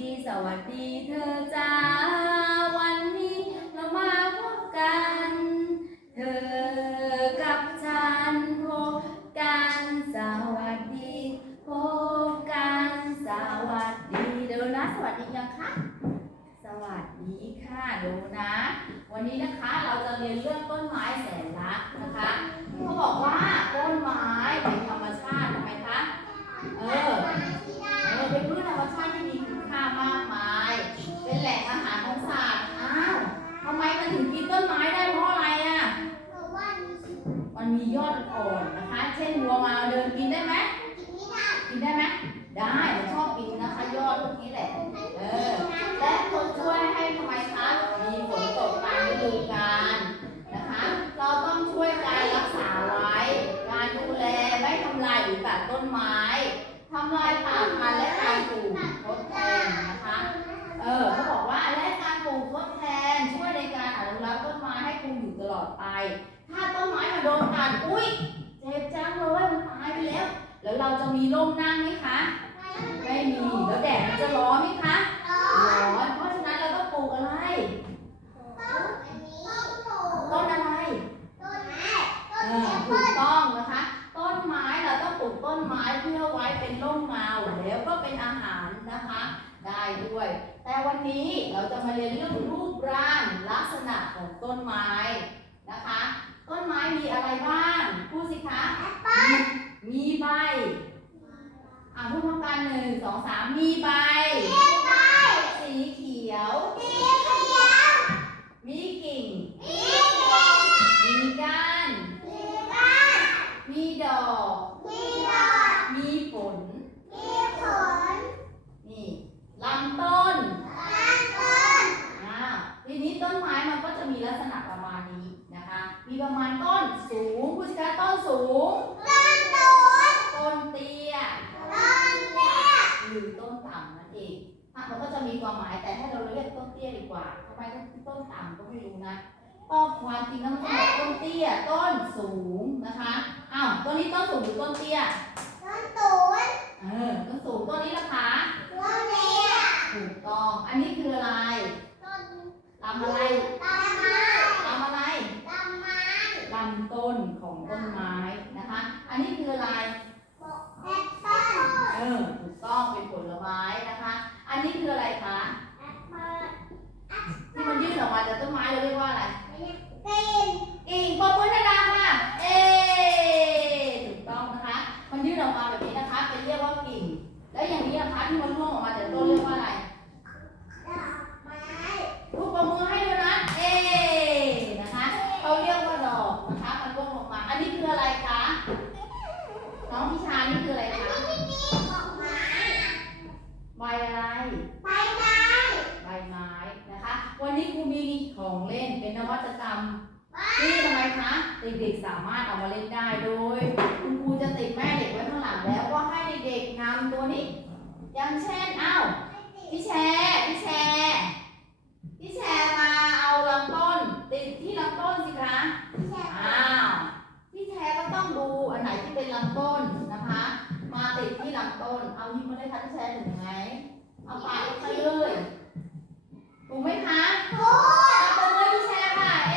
ดีสวัสดีเธอจ้าวันนี้เรามาพบกัน เธอกับฉันพบกันสวัสดีพบกันสวัสดีเดี๋ยวนะสวัสดียังคะสวัสดีค่ะดูนะ วันนี้นะคะเราจะเรียนเรื่องต้นไม้แสนรักนะคะเขาบอกว่าต้นไม้เป็นธรรมชาติทำไมคะเออเออเป็นพื ยอดอ่อนนะคะ เช่นวัวมาเดินกินได้ไหมกินได้ไหมได้ชอบกินนะคะยอดพวกนี้แหละ เออ และคนช่วยให้ทำไมคะ มีฝนตกตามฤดูกาลนะคะ เราต้องช่วยการรักษาไว้ การดูแลไม่ทำลายหรือตัดต้นไม้ทำลายป่าพันธุ์และการปลูก ตลอดไป ถ้าต้นไม้มาโดนตัดอุ้ยเจ็บจังเลยมันตายไปแล้ว แล้วเราจะมีร่มนั่งไหมคะ ไม่มี แล้วแดดมันจะร้อนไหมคะ ร้อน เพราะฉะนั้นเราต้องปลูกอะไร ต้นอะไรเออถูกต้องนะคะ ต้นไม้เราต้องปลูกต้นไม้เพื่อไว้เป็นร่มเงาแล้วก็เป็นอาหารนะคะ ได้ด้วย แต่วันนี้เราจะมาเรียนเรื่องรูปร่างลักษณะของต้นไม้นะคะ ต้นไม้มีอะไรบ้างพูดสิคะมีมีใบอะพูดพร้อมกันหนึ่งสองสามมีใบสีเขียวมีกิ่งมีก้านมีดอก มีผล นี่ลำต้นอ่าทีนี้ต้นไม้มันก็จะมีลักษณะประมาณนี้นะคะ มีประมาณต้นสูงผู้ชายต้นสูง ต้นเตี้ย หรือต้นต่ำนั่นเองอะมันก็จะมีความหมายแต่ให้เราเรียกต้นเตี้ยดีกว่าทำ ไมต้องต้นต่ำก็ไม่รู้นะก็ความจริงแล้วมันต้องบอกต้นเตี้ย ต้นสูงนะคะอ้าวต้นนี้ต้นสูงหรือต้นเตี้ยเออต้นสูงต้นนี้ล่ะคะถูกต้อง อันนี้คืออะไรลำอะไรลำอะไรลำต้นของต้นไม้นะคะ อันนี้คืออะไรเออถูกต้องเป็นผลไม้นะคะ อันนี้คืออะไรคะที่มัน ยื่นออกมาจากต้นไม้เราเรียกว่าอะไรกิ่งปมมือให้ดังค่ะ เอถูกต้องนะคะ มันยื่นออกมาแบบนี้นะคะ เป็นเรียกว่ากิ่ง แล้วอย่างนี้นะคะที่มันร่วงออกมาจากต้นเรียกว่าอะไรลูกปมมือให้ด้วยนะ เอนะคะ เขาเรียกว่าดอกนะคะ มันร่วงลงมา อันนี้คืออะไรคะ น้องพิชานี่คืออะไรคะ ใบอะไร ใบไม้นะคะ วันนี้ครูมีของเล่นเป็นนวัตกรรมที่ทำไมคะ เด็กๆสามารถ เล่นได้โดย คุณครูจะติดแม่เหล็กไว้ข้างหลังแล้วก็ให้เด็กๆนำตัวนี้ อย่างเช่นอ้าวพี่แชร์พี่แชร์พี่แชร์มาเอาลำต้น ติดที่ลำต้นสิคะ อ้าวพี่แชร์ก็ต้องดูอันไหนที่เป็นลำต้นนะคะ มาติดที่ลำต้น เอายิ้มมาเลยค่ะพี่แชร์ถึงไหม เอาปากไปเลยถูกไหมคะเอาตัวมือพี่แชร์ค่ะ เอ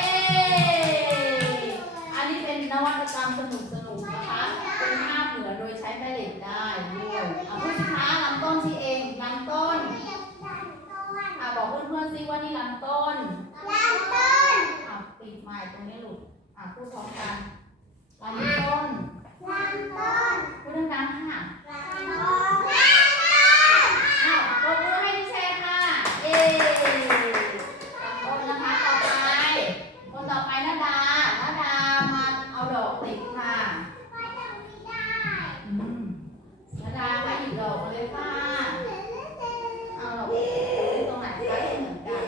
อันนี้เป็นนวัตกรรมสนุกสนุกๆนะคะ เป็นภาพเหมือนโดยใช้ แม่เหล็กได้ด้วยเอาพูดสิคะลำต้นที่เองลำต้นอะบอกเพื่อนๆสิว่านี่ลำต้นอะปิดไมค์ตรงนี้ลูกอะพูดพร้อมกันลำต้นพูดดังๆค่ะอ้าวปรบมือให้พี่แชร์ค่ะ เย้คนนะคะ ต่อไป คนต่อไปนาดานาดามาเอาดอกติดค่ะอืมนาดามาหยิบดอกมาเลยค่ะ เอาดอกติดตรงไหนคะที่เหมือนกัน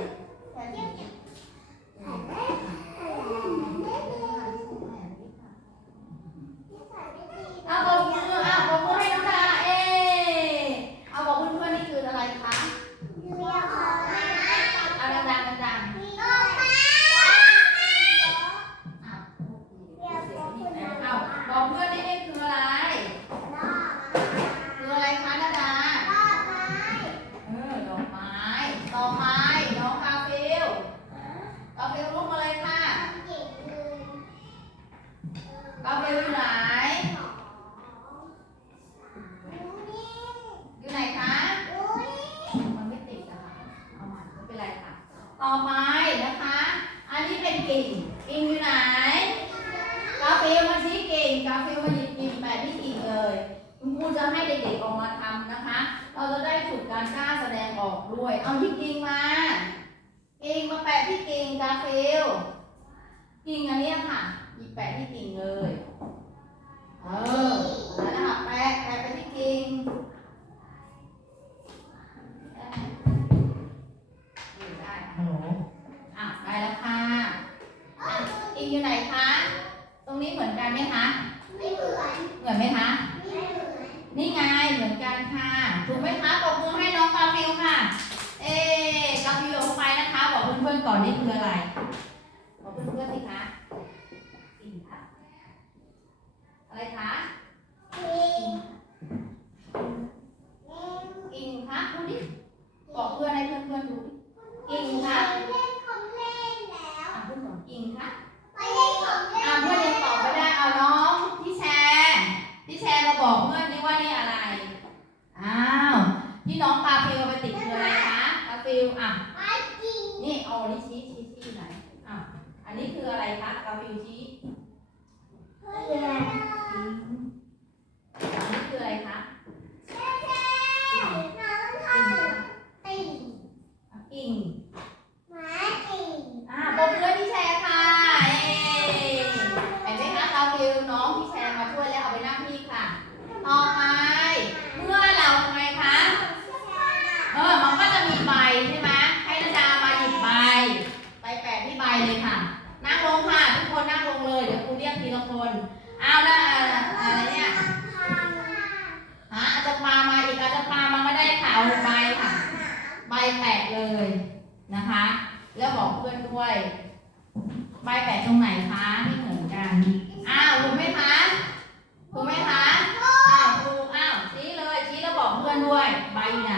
แค่นี้เอาปรบมือเอาปรบมือให้น้องดา เอ๊ กาฟิลอยู่ไหน อยู่ไหนคะ มันไม่ติดอะค่ะเอาใหม่ไม่เป็นไรค่ะ ต่อไปนะคะ อันนี้เป็นกิ่ง กิ่งอยู่ไหน กาฟิลมาชี้กิ่ง กาฟิลมาหยิบกิ่งแปะที่กิ่งเลย คุณครูจะให้เด็กๆออกมาทำนะคะ เราจะได้ฝึกการกล้าแสดงออกด้วย เอาหยิบกิ่งมา กิ่งมาแปะ ที่กิ่งกาฟิลกิ่งอันเนี้ยค่ะหยิบแปะที่กิ่งเลย เออแล้วนะคะแปะแปะไปที่กิ่งอยู่ได้ฮัลโหลอะได้แล้วค่ะอะอิงอยู่ไหนคะ ตรงนี้เหมือนกันไหมคะเหมือนไหมคะนี่ไงเหมือนกันค่ะ ถูกไหมคะปรบมือให้น้องกาฟิลค่ะ เอ๊กาฟิลลงไปนะคะ บอ กเพื่อนๆก่อนนี่คืออะไรบอกเพื่อนๆสิคะอิงค่ะอะไรคะอิงคะดูดิบอกเพื่อนให้เพื่อนๆดูดิอิงคะอะพูดก่อนอิงคะอะเพื่อนยังตอบไม่ได้ เอาน้องที่แชร์ที่แชร์มาบอกเพื่อนดิว่านี่อะไร อ้าว ที่น้องกาฟิลเอาไปติดคืออะไรคะกาฟิลอะ นี่เอาอันนี้ชี้ชี้ชี้ไหนอะอันนี้คืออะไรคะกาฟิลชี้อิงอันนี้คืออะไรคะ อะกิ่ง อ่าปรบมือที่แชร์ค่ะเย้เห็นไหมคะกาฟิลน้องที่แชร์มาช่วยแล้วเอาไปนั่งที่ค่ะ ต่อไป เมื่อเราทำไงคะ เออ มันก็จะมีใบใช่ไหมให้นาดามาหยิบใบ ไปแปะที่ใบเลยค่ะ นั่งลงค่ะ ทุกคนนั่งลงเลย เดี๋ยวครูเรียกทีละคนเอาแล้วอะไรเนี่ยฮะอาจจะปามาอีกอาจจะปามาก็ได้ค่ะเอาใบค่ะ ใบแปะเลยนะคะ แล้ว บอกเพื่อนด้วยใบแปะตรงไหนคะที่เหมือนกัน อ้าวถูกไหมคะถูกไหมคะ อ้าวถูกอ้าวชี้เลยชี้แล้วบอกเพื่อนด้วย ใบไหน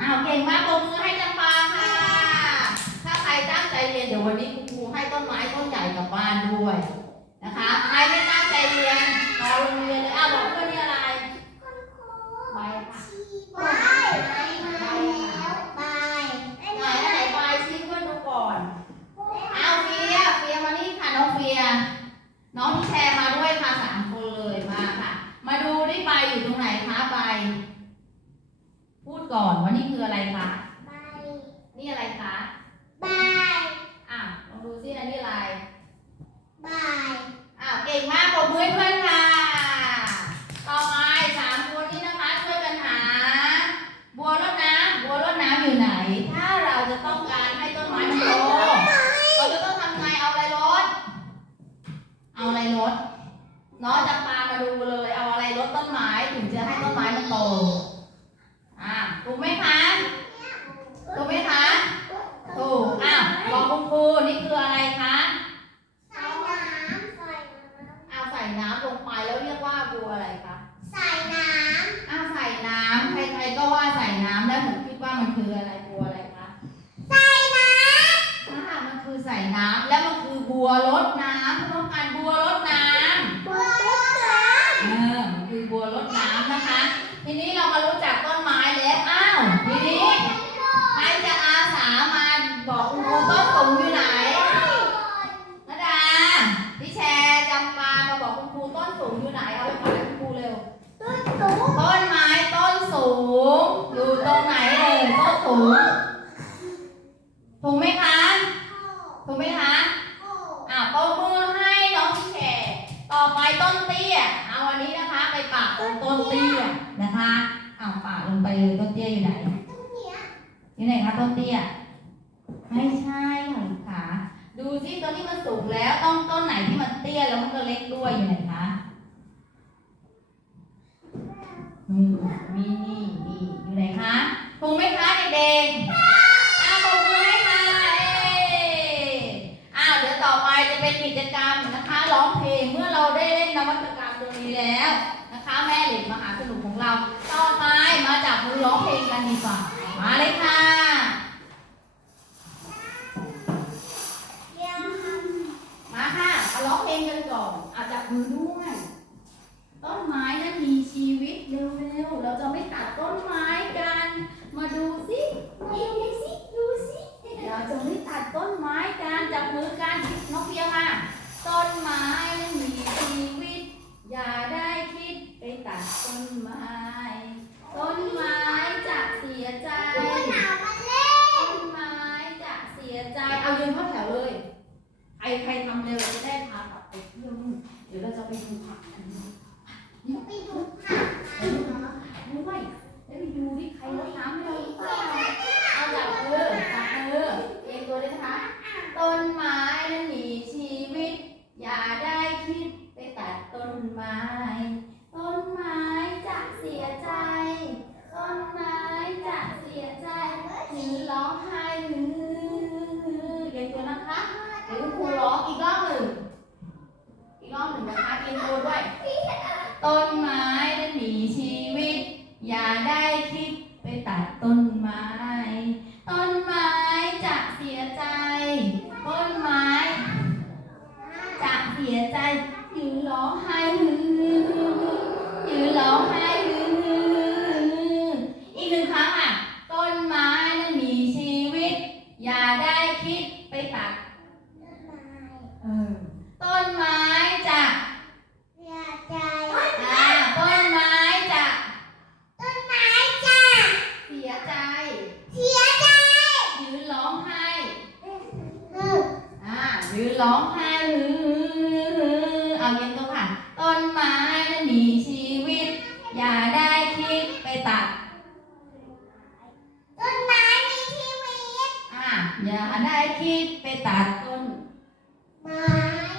อ้าวเก่งมากปรบมือให้จำปาค่ะ ถ้าใครตั้งใจเรียนเดี๋ยววันนี้คุณครูให้ต้นไม้ต้นใหญ่กลับบ้านด้วยนะคะ ใครไม่ตั้งใจเรียนรอโรงเรียนเลยอ้าวบอกเพื่อนนี่อะไร ใบค่ะไหนอันไหนใบชี้เพื่อนดูก่อน อ้าวเฟียเฟียมานี่ค่ะน้องเฟีย น้องที่แชร์มาด้วยค่ะสามคนเลยมาค่ะ มาดูได้ใบอยู่ตรงไหนคะใบ พูดก่ อนว่านี่คืออะไรคะนี่อะไรคะอ้าวลองดูซิอันนี้อะไรอ้าวเก่งมากปรบมือให้เพื่อนค่ะ ต่อไปสามคนนี้นะคะช่วยกันหา บัวรดน้ำบัวรดน้ำอยู่ไหน ถ้าเราจะต้องการให้ต้นไม้มันโตเราจะต้องทำไงเอาอะไรรดเอาอะไรรดน้องจะปามาดูเลย เอาอะไรรดต้นไม้ถึงจะให้ต้นไม้มันโต อ่าถูกไหมคะ ถูกไหมคะ ถูก อ้าวบอกคุณครูนี่คืออะไรคะ เอาใส่น้ำลงไปแล้วเรียกว่าบัวอะไรคะอ้าวใส่น้ำใครๆก็ว่าใส่น้ำแล้วหนูคิดว่ามันคืออะไรบัวอะไรคะอ่ามัน คือใส่น้ำแล้วมันคือบัวรดน้ำต้องการบัวรดน้ำเออมันคือบัวรดน้ำนะคะ ทีนี้เรามารู้จักต้นไม้แล้วอ้าวทีนี้ใครจะอาสามาบอกคุณครูต้นสูงอยู่ไหนนาดาพี่แชร์จำปามาบอกคุณครูต้นสูงอยู่ไหนเอาไปฝากคุณครูเร็วต้นไม้ต้นสูงอยู่ตรงไหนเอ่ยต้นสูง ถูกไหมคะ ถูกไหมคะ อ่าปรบมือให้น้องพี่แขกต่อไปต้นเตี้ย เอาวันนี้นะคะ ไปปะตรงต้นเตี้ยนะคะเอาปะลงไปเลยต้นเตี้ยอยู่ไหน อยู่ไหนคะ ต้นเตี้ย ไม่ใช่ค่ะลูกค้าดูซิต้นที่มันสูงแล้วต้องต้นไหนที่มันเตี้ยแล้วมันก็เล็กด้วยอยู่ไหนคะมมีนี่นี่อยู่ไหนคะถูกไหมคะเด็กๆอ้าวปรบมือให้ค่ะเอ้อ้าวเดี๋ยวต่อไปจะเป็นกิจกรรมนะคะร้องเพลงเมื่อเราได้เล่นนวัตกรรมตัวนี้แล้วนะคะ แม่เหล็กมหาสนุกของเรา ต่อไปมาจับมือร้องเพลงกันดีกว่ามาเลยค่ะ mà ได้ตัดต้น ไม้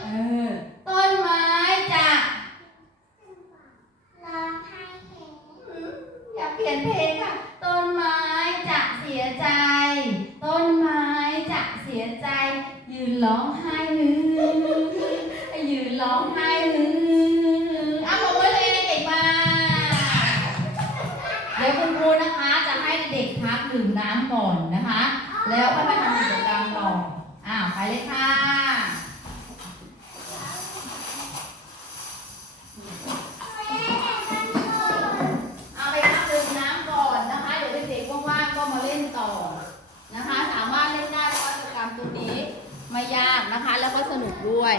เออ ต้นไม้จะร้องไห้เห็นอย่าเปลี่ยนเพลงค่ะ ต้นไม้จะเสียใจ ต้นไม้จะเสียใจ ยืนร้องไห้ฮือยืนร้องไห้ฮือเผมไว้เลยเด็กมาเดี๋ยวคุณครูนะคะจะให้เด็กพักดื่มน้ำก่อนนะคะ แล้วค่อยไปทำกิจกรรมต่อ อาไปเลยค่ะ เอาไปน้ำดื่มน้ำก่อนนะคะ เดี๋ยวเด็กๆว่างๆก็มาเล่นต่อนะคะ สามารถเล่นได้เพรกิจกรรมตัวนี้ไม่ยากนะคะ แล้วก็สนุกด้วย